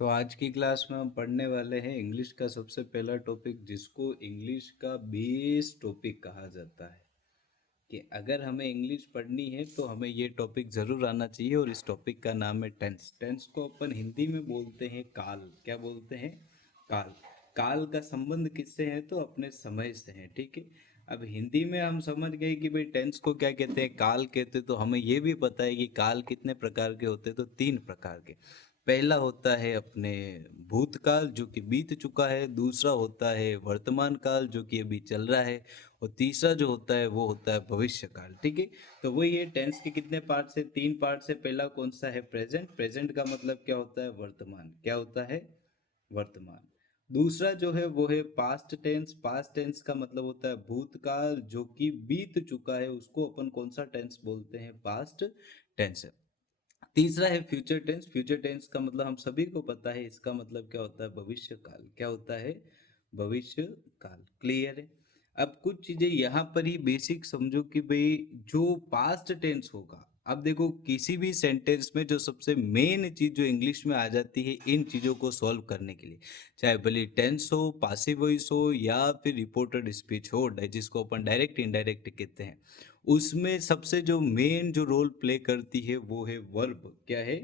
तो आज की क्लास में हम पढ़ने वाले हैं इंग्लिश का सबसे पहला टॉपिक, जिसको इंग्लिश का बेस टॉपिक कहा जाता है। कि अगर हमें इंग्लिश पढ़नी है तो हमें ये टॉपिक ज़रूर आना चाहिए, और इस टॉपिक का नाम है टेंस। टेंस को अपन हिंदी में बोलते हैं काल। क्या बोलते हैं? काल। काल का संबंध किससे है? तो अपने समय से है। ठीक है। अब हिंदी में हम समझ गए कि भाई टेंस को क्या कहते हैं, काल कहते हैं। तो हमें ये भी पता है कि काल कितने प्रकार के होते हैं, तो तीन प्रकार के। पहला होता है अपने भूतकाल, जो कि बीत चुका है। दूसरा होता है वर्तमान काल, जो कि अभी चल रहा है। और तीसरा जो होता है वो होता है भविष्य काल। ठीक है। तो वही है, टेंस के कितने पार्ट से? तीन पार्ट से। पहला कौन सा है? प्रेजेंट। प्रेजेंट का मतलब क्या होता है? वर्तमान। क्या होता है? वर्तमान। दूसरा जो है वो है पास्ट टेंस। पास्ट टेंस का मतलब होता है भूतकाल, जो कि बीत चुका है, उसको अपन कौन सा टेंस बोलते हैं? Past tense. तीसरा है फ्यूचर टेंस। फ्यूचर टेंस का मतलब हम सभी को पता है, इसका मतलब क्या होता है? भविष्य काल। क्या होता है? भविष्य काल। क्लियर है? अब कुछ चीजें यहाँ पर ही बेसिक समझो कि भाई जो पास्ट टेंस होगा, अब देखो किसी भी सेंटेंस में जो सबसे मेन चीज जो इंग्लिश में आ जाती है इन चीजों को सॉल्व करने के लिए, चाहे भले टेंस हो, पासिव वॉइस हो, या फिर रिपोर्टेड स्पीच हो, जिसको अपन डायरेक्ट इनडायरेक्ट कहते हैं, उसमें सबसे जो मेन जो रोल प्ले करती है वो है वर्ब। क्या है?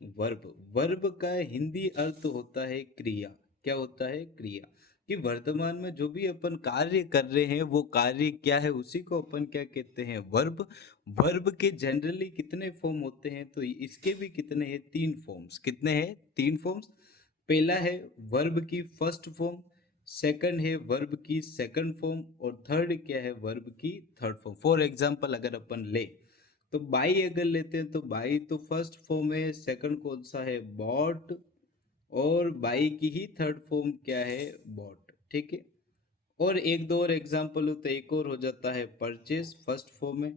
वर्ब। वर्ब का हिंदी अर्थ होता है क्रिया। क्या होता है? क्रिया। कि वर्तमान में जो भी अपन कार्य कर रहे हैं वो कार्य क्या है, उसी को अपन क्या कहते हैं? वर्ब। वर्ब के जनरली कितने फॉर्म होते हैं? तो इसके भी कितने हैं? तीन फॉर्म्स। कितने हैं? तीन फॉर्म्स। पहला है वर्ब की फर्स्ट फॉर्म, सेकंड है वर्ब की सेकंड फॉर्म, और थर्ड क्या है? वर्ब की थर्ड फॉर्म। फॉर एग्जांपल अगर अपन ले, तो बाई अगर लेते हैं तो बाई तो फर्स्ट फॉर्म है, सेकंड कौन सा है? बॉट। और बाई की ही थर्ड फॉर्म क्या है? बॉट। ठीक है। और एक दो और एग्जांपल हो तो एक और हो जाता है परचेज, फर्स्ट फॉर्म है।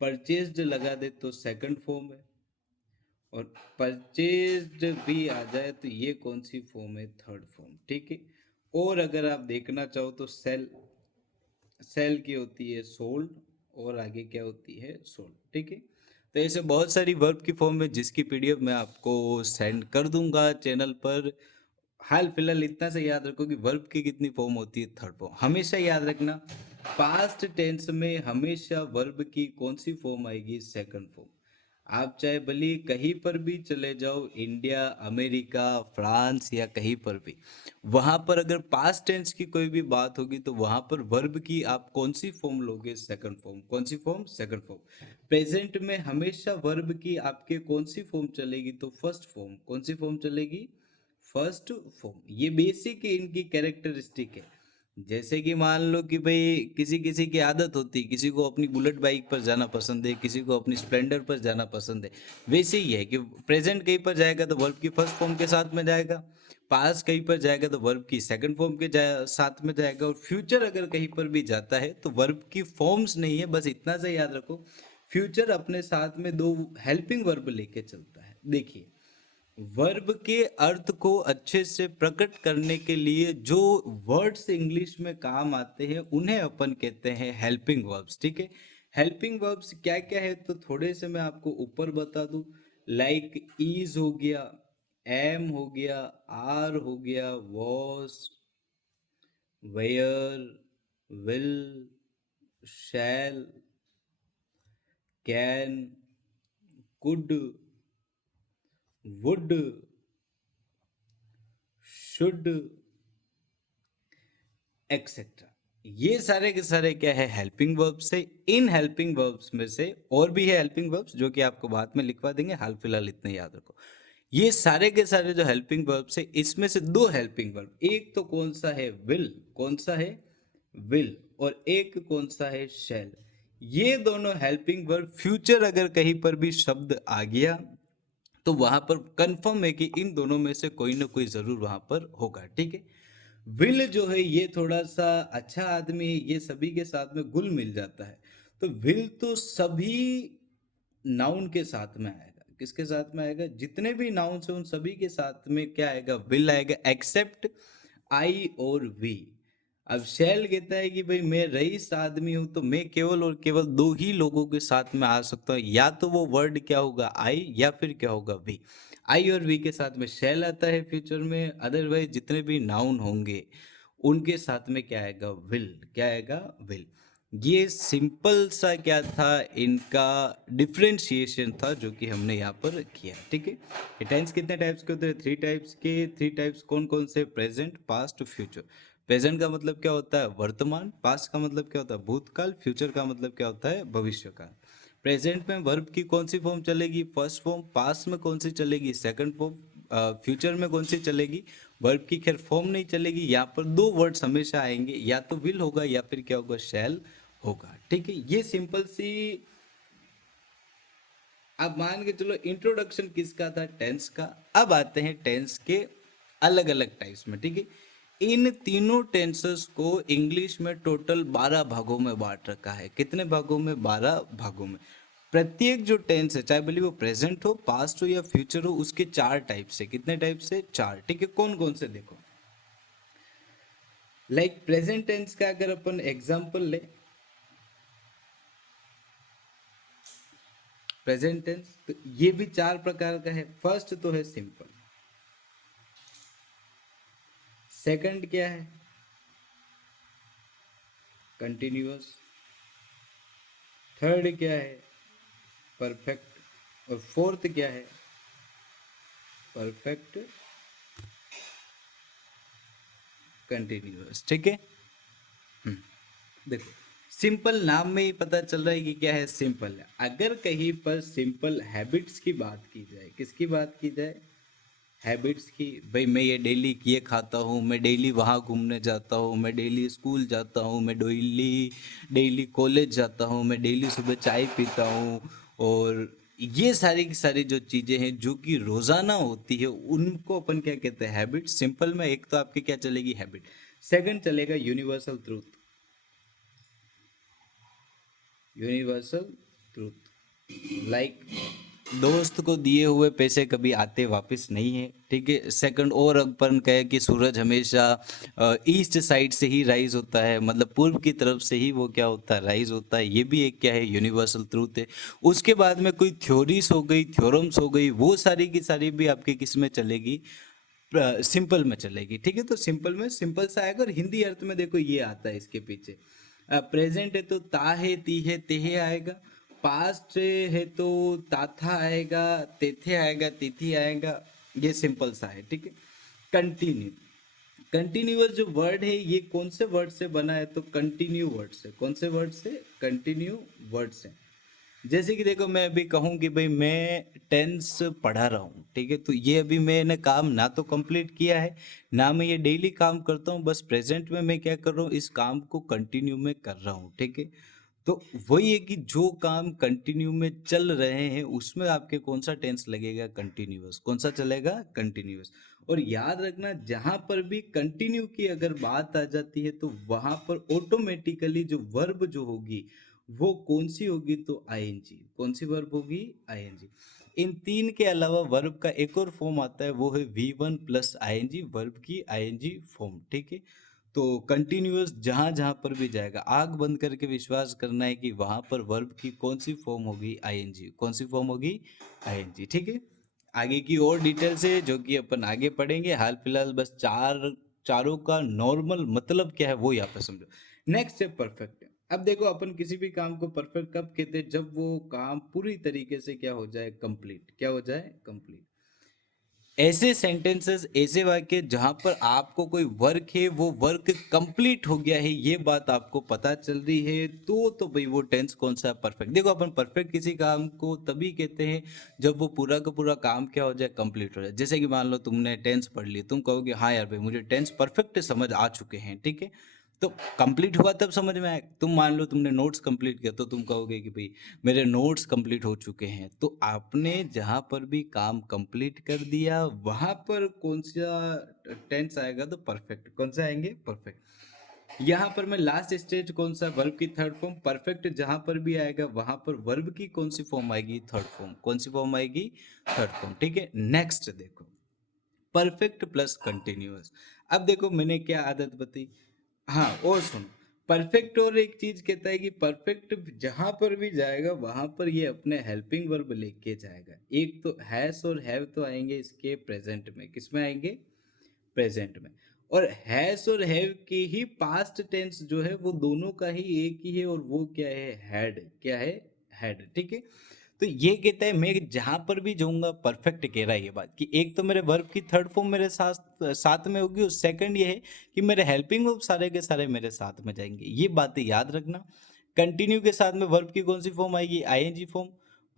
परचेज्ड लगा दे तो सेकंड फॉर्म है। और परचेज्ड भी आ जाए तो ये कौन सी फॉर्म है? Third form. ठीक है। और अगर आप देखना चाहो तो सेल, सेल की होती है सोल्ड, और आगे क्या होती है? सोल्ड। ठीक है। तो ऐसे बहुत सारी वर्ब की फॉर्म है, जिसकी पीडीएफ मैं आपको सेंड कर दूंगा चैनल पर। हाल फिलहाल इतना से याद रखो कि वर्ब की कितनी फॉर्म होती है? Third form. हमेशा याद रखना, पास्ट टेंस में हमेशा वर्ब की कौन सी फॉर्म आएगी? Second form. आप चाहे भले कहीं पर भी चले जाओ, इंडिया, अमेरिका, फ्रांस, या कहीं पर भी, वहां पर अगर पास्ट टेंस की कोई भी बात होगी तो वहां पर वर्ब की आप कौन सी फॉर्म लोगे? Second form. कौन सी फॉर्म? Second form. प्रेजेंट में हमेशा वर्ब की आपके कौन सी फॉर्म चलेगी? तो फर्स्ट फॉर्म। कौन सी फॉर्म चलेगी? First form. ये बेसिक इनकी कैरेक्टरिस्टिक है। जैसे कि मान लो कि भाई किसी किसी की आदत होती है, किसी को अपनी बुलेट बाइक पर जाना पसंद है, किसी को अपनी स्प्लेंडर पर जाना पसंद है। वैसे ही है कि प्रेजेंट कहीं पर जाएगा तो वर्ब की फर्स्ट फॉर्म के साथ में जाएगा, पास्ट कहीं पर जाएगा तो वर्ब की सेकंड फॉर्म के साथ में जाएगा, और फ्यूचर अगर कहीं पर भी जाता है तो वर्ब की फॉर्म्स नहीं है। बस इतना सा याद रखो, फ्यूचर अपने साथ में दो हेल्पिंग वर्ब लेके चलता है। देखिए, वर्ब के अर्थ को अच्छे से प्रकट करने के लिए जो वर्ड्स इंग्लिश में काम आते हैं उन्हें अपन कहते हैं हेल्पिंग वर्ब्स। ठीक है। हेल्पिंग वर्ब्स क्या क्या है तो थोड़े से मैं आपको ऊपर बता दूं। लाइक इज हो गया, एम हो गया, आर हो गया, was, were, will, shall, can, could, would, should, etcetera. ये सारे के सारे क्या है? हेल्पिंग वर्ब्स है। इन हेल्पिंग वर्ब्स में से और भी है हेल्पिंग वर्ब्स, जो कि आपको बाद में लिखवा देंगे, हाल फिलहाल इतने याद रखो। ये सारे के सारे जो हेल्पिंग वर्ब्स है, इसमें से दो हेल्पिंग वर्ब, एक तो कौन सा है? विल। कौन सा है? विल। और एक कौन सा है? शैल। ये दोनों हेल्पिंग वर्ब, फ्यूचर अगर कहीं पर भी शब्द आ गया तो वहां पर कंफर्म है कि इन दोनों में से कोई ना कोई जरूर वहां पर होगा। ठीक है। विल जो है ये थोड़ा सा अच्छा आदमी है, ये सभी के साथ में घुल मिल जाता है। तो विल तो सभी नाउन के साथ में आएगा। किसके साथ में आएगा? जितने भी नाउन है उन सभी के साथ में क्या आएगा? विल आएगा, एक्सेप्ट आई और वी। अब शैल कहता है कि भाई मैं रईस आदमी हूं, तो मैं केवल और केवल दो ही लोगों के साथ में आ सकता हूँ, या तो वो वर्ड क्या होगा? आई, या फिर क्या होगा? वी। आई और वी के साथ में शैल आता है फ्यूचर में, अदरवाइज जितने भी नाउन होंगे उनके साथ में क्या आएगा, विल। क्या आएगा, विल। ये सिंपल सा क्या था, इनका डिफरेंशिएशन था जो कि हमने यहाँ पर किया। ठीक है, ये टेंस कितने टाइप्स के होते हैं, 3 टाइप्स के। 3 टाइप्स कौन कौन से, प्रेजेंट, पास्ट, फ्यूचर। प्रेजेंट का मतलब क्या होता है, वर्तमान। पास्ट का मतलब क्या होता है, भूतकाल। फ्यूचर का मतलब क्या होता है, भविष्यकाल। प्रेजेंट में वर्ब की कौन सी फॉर्म चलेगी, फर्स्ट फॉर्म। पास्ट में कौन सी चलेगी, सेकंड फॉर्म। फ्यूचर में कौन सी चलेगी, वर्ब की खैर फॉर्म नहीं चलेगी। यहाँ पर 2 वर्ड्स हमेशा आएंगे, या तो विल होगा या फिर क्या होगा, शैल होगा। ठीक है, ये सिंपल सी, अब मान के चलो इंट्रोडक्शन किसका था, टेंस का। अब आते हैं टेंस के अलग अलग टाइप्स में। ठीक है, इन तीनों टेंसेस को इंग्लिश में टोटल 12 भागों में बांट रखा है। कितने भागों में, 12 भागों में। प्रत्येक जो टेंस है, चाहे भले वो प्रेजेंट हो, पास्ट हो या फ्यूचर हो, उसके 4 टाइप से। कितने टाइप से, 4। ठीक है, कौन कौन से, देखो। लाइक प्रेजेंट टेंस का अगर अपन एग्जांपल ले, प्रेजेंट टेंस तो ये भी 4 प्रकार का है। फर्स्ट तो है सिंपल, सेकंड क्या है, कंटिन्यूअस, थर्ड क्या है, परफेक्ट, और फोर्थ क्या है, परफेक्ट कंटिन्यूअस। ठीक है, देखो सिंपल नाम में ही पता चल रहा है कि क्या है, सिंपल है। अगर कहीं पर सिंपल हैबिट्स की बात की जाए, किसकी बात की जाए, हैबिट्स की। भाई मैं ये डेली ये खाता हूँ, मैं डेली वहाँ घूमने जाता हूँ, मैं डेली स्कूल जाता हूँ, मैं डेली डेली कॉलेज जाता हूँ, मैं डेली सुबह चाय पीता हूँ, और ये सारी की सारी जो चीज़ें हैं जो कि रोज़ाना होती है, उनको अपन क्या कहते हैं, हैबिट। सिंपल में एक तो आपकी क्या चलेगी, हैबिट। सेकंड चलेगा universal truth. Universal truth, like दोस्त को दिए हुए पैसे कभी आते वापस नहीं है। ठीक है, सेकंड, और अपन कहे कि सूरज हमेशा ईस्ट साइड से ही राइज होता है, मतलब पूर्व की तरफ से ही वो क्या होता है, राइज होता है। ये भी एक क्या है, यूनिवर्सल ट्रूथ है। उसके बाद में कोई थ्योरीज हो गई, थ्योरम्स हो गई, वो सारी की सारी भी आपकी किस में चलेगी, सिंपल में चलेगी। ठीक है, तो सिंपल में सिंपल सा आएगा, और हिंदी अर्थ में देखो ये आता है इसके पीछे। प्रेजेंट है तो ता है, ती है, तेहे आएगा। पास्ट है तो ताथा आएगा, तेथे आएगा, तिथि आएगा। ये सिंपल सा है। ठीक है, कंटिन्यू, कंटिन्यूअस जो वर्ड है ये कौन से वर्ड से बना है, तो कंटिन्यू वर्ड से। कौन से वर्ड से, कंटिन्यू वर्ड से। जैसे कि देखो मैं अभी कहूँ कि भाई मैं टेंस पढ़ा रहा हूँ, ठीक है, तो ये अभी मैंने काम ना तो कंप्लीट किया है, ना मैं ये डेली काम करता हूँ, बस प्रेजेंट में मैं क्या कर रहा हूँ, इस काम को कंटिन्यू में कर रहा हूँ। ठीक है, तो वही है कि जो काम कंटिन्यू में चल रहे हैं उसमें आपके कौन सा टेंस लगेगा, कंटिन्यूअस। कौन सा चलेगा, कंटिन्यूअस। और याद रखना, जहां पर भी कंटिन्यू की अगर बात आ जाती है तो वहां पर ऑटोमेटिकली जो वर्ब जो होगी वो कौन सी होगी, तो आईएनजी। कौन सी वर्ब होगी, आईएनजी। इन तीन के अलावा वर्ब का एक और फॉर्म आता है, वो है V1 + ing, वर्ब की आईएनजी फॉर्म। ठीक है, तो कंटिन्यूअस जहां जहां पर भी जाएगा, आग बंद करके विश्वास करना है कि वहां पर वर्ब की कौन सी फॉर्म होगी, आईएनजी। कौन सी फॉर्म होगी, आईएनजी। ठीक है, आगे की और डिटेल से जो कि अपन आगे पढ़ेंगे, हाल फिलहाल बस चारों का नॉर्मल मतलब क्या है वो यहाँ पर समझो। नेक्स्ट है परफेक्ट। अब देखो अपन किसी भी काम को परफेक्ट कब कहते हैं, जब वो काम पूरी तरीके से क्या हो जाए, कंप्लीट। क्या हो जाए, कंप्लीट। ऐसे सेंटेंसेस, ऐसे वाक्य जहां पर आपको कोई वर्क है वो वर्क कंप्लीट हो गया है, ये बात आपको पता चल रही है, तो भाई वो टेंस कौन सा, परफेक्ट। देखो अपन परफेक्ट किसी काम को तभी कहते हैं जब वो पूरा का पूरा काम क्या हो जाए, कंप्लीट हो जाए। जैसे कि मान लो तुमने टेंस पढ़ ली, तुम कहोगे हाँ यार भाई मुझे टेंस परफेक्ट समझ आ चुके हैं। ठीक है, तो कंप्लीट हुआ तब समझ में आए। तुम मान लो तुमने नोट्स कंप्लीट किया, तो तुम कहोगे कि भाई मेरे नोट्स कंप्लीट हो चुके हैं। तो आपने जहाँ पर भी काम कंप्लीट कर दिया वहाँ पर कौन सा टेंस आएगा, तो परफेक्ट। कौन सा आएंगे, परफेक्ट। यहाँ पर मैं लास्ट स्टेज कौन सा, वर्ब की थर्ड फॉर्म। परफेक्ट जहाँ पर भी आएगा वहाँ पर वर्ब की कौन सी फॉर्म आएगी, थर्ड फॉर्म। कौन सी फॉर्म आएगी, थर्ड फॉर्म। ठीक है, नेक्स्ट देखो, परफेक्ट प्लस कंटिन्यूअस। अब देखो मैंने क्या आदत बताई, हाँ और सुनो, परफेक्ट और एक चीज कहता है कि परफेक्ट जहां पर भी जाएगा वहां पर ये अपने हेल्पिंग वर्ब लेके जाएगा। एक तो हैस और हैव तो आएंगे इसके प्रेजेंट में, किसमें आएंगे? प्रेजेंट में। और हैस और हैव की ही पास्ट टेंस जो है वो दोनों का ही एक ही है, और वो क्या है? हैड। क्या है? हैड। ठीक है। तो ये कहता है मैं जहां पर भी जाऊंगा, परफेक्ट कह रहा है ये बात कि एक तो मेरे वर्ब की थर्ड फॉर्म मेरे साथ साथ में होगी, और सेकंड ये है कि मेरे हेल्पिंग वर्ब सारे के सारे मेरे साथ में जाएंगे। ये बातें याद रखना। कंटिन्यू के साथ में वर्ब की कौन सी फॉर्म आएगी? ING form.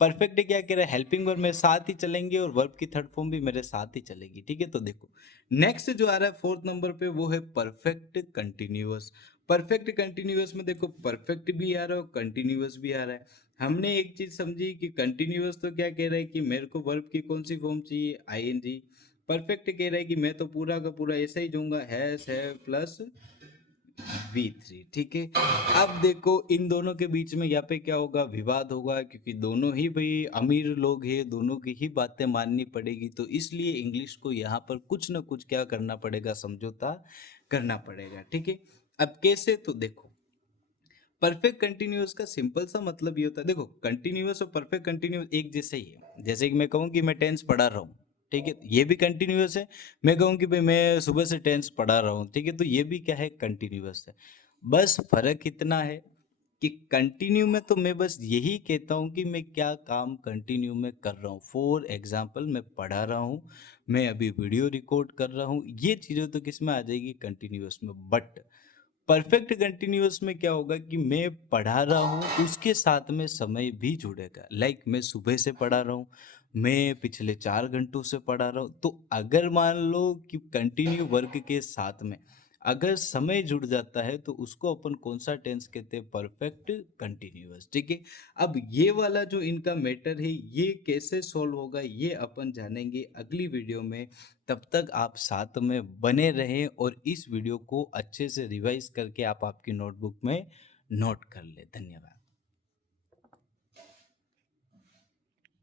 परफेक्ट क्या कह रहा है? हेल्पिंग वर्ब मेरे साथ ही चलेंगे, और वर्ब की थर्ड फॉर्म भी मेरे साथ ही चलेगी। ठीक है। तो देखो नेक्स्ट जो आ रहा है फोर्थ नंबर पे, वो है परफेक्ट कंटिन्यूअस। परफेक्ट कंटिन्यूअस में देखो परफेक्ट भी आ रहा है और कंटिन्यूअस भी आ रहा है। हमने एक चीज समझी कि कंटिन्यूअस तो क्या कह रहा है कि मेरे को वर्ब की कौन सी फॉर्म चाहिए? आईएनजी। परफेक्ट कह रहा है कि मैं तो पूरा का पूरा ऐसा ही दूंगा, हैज हैव प्लस V3। ठीक है। अब देखो इन दोनों के बीच में यहाँ पे क्या होगा? विवाद होगा, क्योंकि दोनों ही भाई अमीर लोग हैं, दोनों की ही बातें माननी पड़ेगी। तो इसलिए इंग्लिश को यहाँ पर कुछ ना कुछ क्या करना पड़ेगा? समझौता करना पड़ेगा। ठीक है। अब कैसे? तो देखो परफेक्ट कंटिन्यूअस का सिंपल सा मतलब ये होता है, देखो कंटिन्यूअस और परफेक्ट कंटिन्यूअस एक जैसे ही है। जैसे कि मैं कहूँ कि मैं टेंस पढ़ा रहा हूँ, ठीक है, ये भी कंटिन्यूअस है। मैं कहूँ कि भाई मैं सुबह से टेंस पढ़ा रहा हूँ, ठीक है, तो ये भी क्या है? कंटिन्यूअस है। बस फर्क इतना है कि कंटिन्यू में तो मैं बस यही कहता हूँ कि मैं क्या काम कंटिन्यू में कर रहा हूँ। फॉर एग्जाम्पल मैं पढ़ा रहा हूँ, मैं अभी वीडियो रिकॉर्ड कर रहा हूँ, ये चीज़ें तो किस में आ जाएगी? कंटिन्यूअस में। बट परफेक्ट कंटिन्यूअस में क्या होगा कि मैं पढ़ा रहा हूँ उसके साथ में समय भी जुड़ेगा। लाइक मैं सुबह से पढ़ा रहा हूँ, मैं पिछले 4 घंटों से पढ़ा रहा हूँ, तो अगर मान लो कि कंटिन्यू वर्क के साथ में अगर समय जुड़ जाता है तो उसको अपन कौन सा टेंस कहते हैं? Perfect continuous. ठीक है। अब ये वाला जो इनका मैटर है ये कैसे सॉल्व होगा ये अपन जानेंगे अगली वीडियो में। तब तक आप साथ में बने रहें और इस वीडियो को अच्छे से रिवाइज करके आप आपकी नोटबुक में नोट कर ले। धन्यवाद।